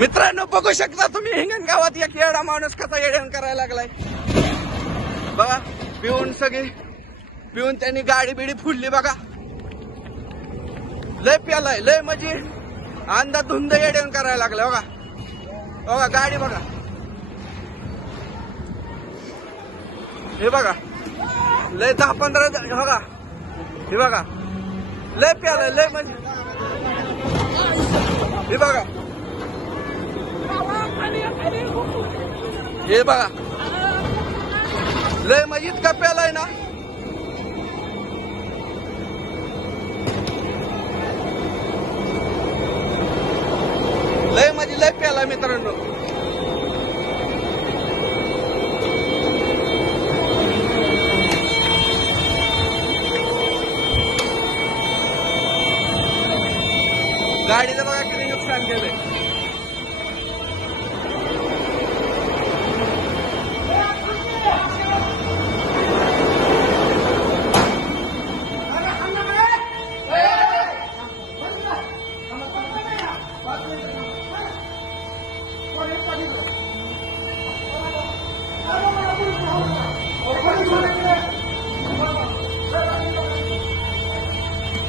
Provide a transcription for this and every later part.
मित्रांनो बघू शकता तुम्ही हिंगणगावात एक येडा माणूस कसा येड्यान करायला लागलाय बघा. पिऊन त्यांनी गाडी बिडी फुडली बघा. लय प्यालाय लय म्हणजे अंदा धुंद येड्यान करायला लागलाय बघा. बघा गाडी बघा हे बघा लय 10-15 बघा हे बघा लय प्यालाय लय म्हणजे हे बघा हे बघा लय म्हणजे इतका प्यालाय ना. लय म्हणजे लय प्यालाय मित्रांनो. गाडीचं बघा किती नुकसान केलंय.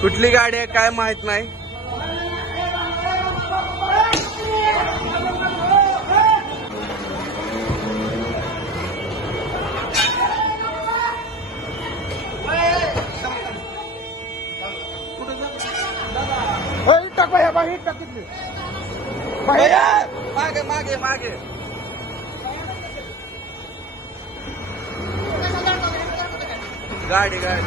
कुठली गाडी आहे काय माहित नाही. मागे मागे मागे गाडी गाड़ी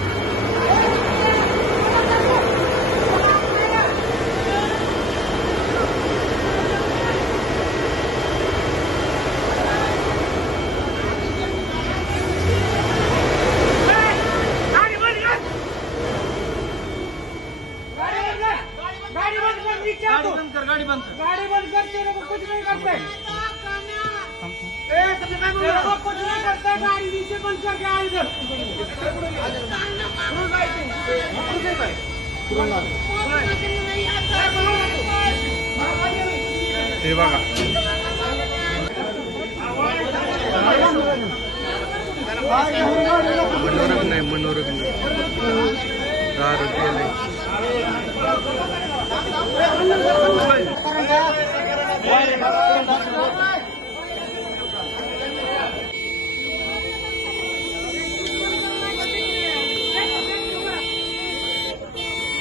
बंद करते कुछ नहीं करते कुछ नहीं करते गाड़ी नीचे बंद करके आए इधर. हे बघा मनोरंजन नाही मनोरंजन दारू केले.